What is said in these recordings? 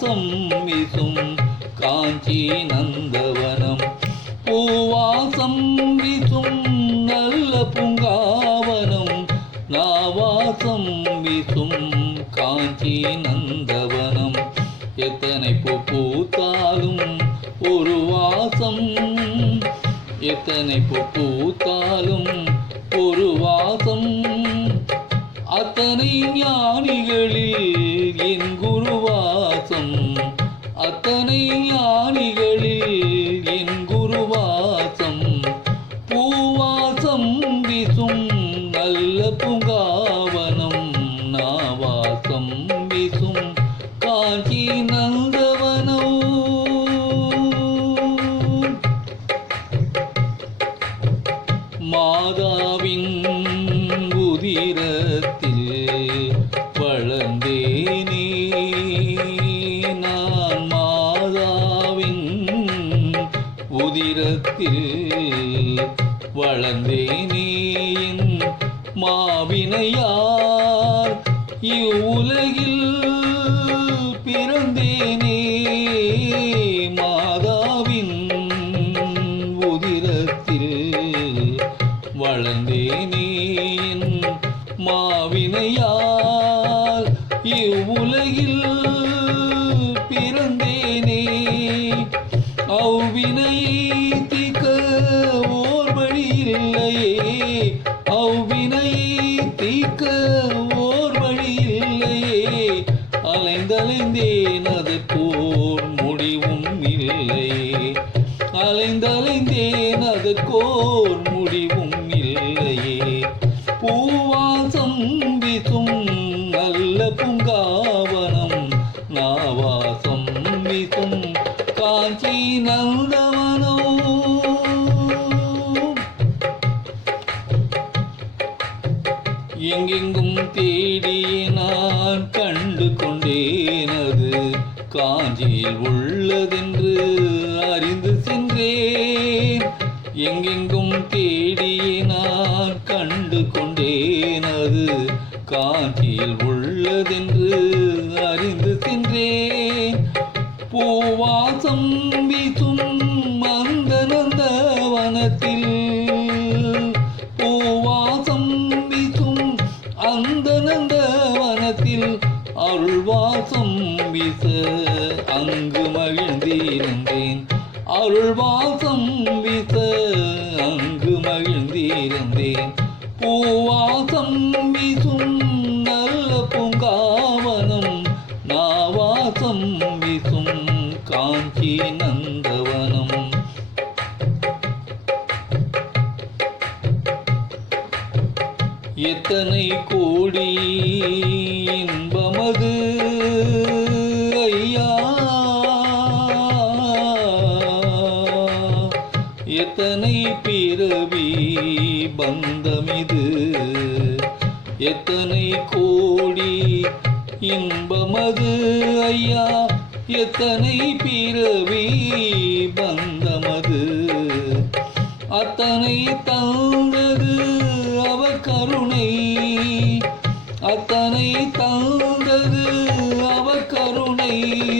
பூவாசம் வீசும் காஞ்சி நந்தவனம் பூவாசம் வீசும் நல்ல பூங்காவனம் நாவாசம் வீசும் காஞ்சி நந்தவனம் எத்தனை பூ பூத்தாலும் ஒரு வாசம் எத்தனை பூ பூத்தாலும் ஒரு வாசம் அத்தனை ஞானிகளில் என் குருவாசம் அத்தனை ஞானிகளில் என் குருவாசம் பூவாசம் வீசும் நல்ல பூங்காவனம் நாவாசம் வீசும் காஞ்சி நந்தவனம் மாதாவின் உதிரத்தில் வளர்ந்தேனே நான் மாதாவின் உதிரத்தில் வளர்ந்தேனே மாவினையார் இவ்வுலகில் பிறந்தேனே மாதாவின் உதிரத்தில் வளர்ந்தேனே மாவினையால் இவ்வுலகில் பிறந்தேனே அவ்வினையை தீர்க்க ஓர் வழி இல்லையே அவ்வினையை தீர்க்க ஓர் வழி இல்லையே அலைந்தலைந்தேன் அதற்கோர் முடிவும் இல்லையே அலைந்தலைந்தேன் அதற்கோர் முடிவும் இல்லையே பூவாசம் வீசும் நல்ல பூங்காவனம் நாவாசம் வீசும் காஞ்சி நந்தவனம் எங்கெங்கும் தேடியே நான் கண்டு கொண்டேனது காஞ்சியில் உள்ளதென்று அறிந்து சென்றேன் எங்கெங்கும் தேடியே நான் கண்டு கொண்டேனது காஞ்சியில் உள்ளதென்று அறிந்து சென்றேன் பூவாசம் வீசும் அந்த நந்தவனத்தில் பூவாசம் வீசும் அந்த நந்தவனத்தில் அருள்வாசம் வீச அங்கு மகிழ்ந்திருந்தேன் அருள்வாசம் வீச அங்கு மகிழ்ந்திருந்தேன் பூவாசம் வீசும் நல்ல பூங்காவனம் நாவாசம் வீசும் காஞ்சி நந்தவனம் எத்தனை கோடி இன்பமது ஐயா எத்தனை பிறவி பந்தமிது எத்தனை கோடி இன்பமது ஐயா எத்தனை பிறவி பந்தமது அத்தனை தந்தது அவர் கருணை அத்தனை தந்தது அவர் கருணை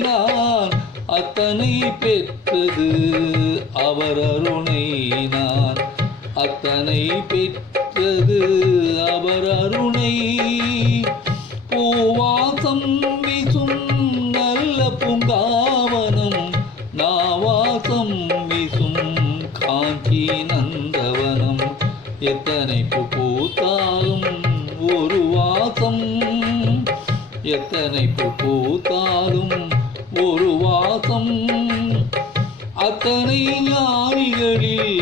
நான் அத்தனை பெற்றது அவர் அருணை நான் அத்தனை பெற்றது அவர் அருணை பூவாசம் வீசும் நல்ல பூங்காவனம் நாவாசம் வீசும் காஞ்சி நந்தவனம் எத்தனை பூ பூத்தாலும் ஒரு வாசம் எத்தனை பூ பூத்தாலும் ஒரு வாசம் அத்தனை ஞானிகளில்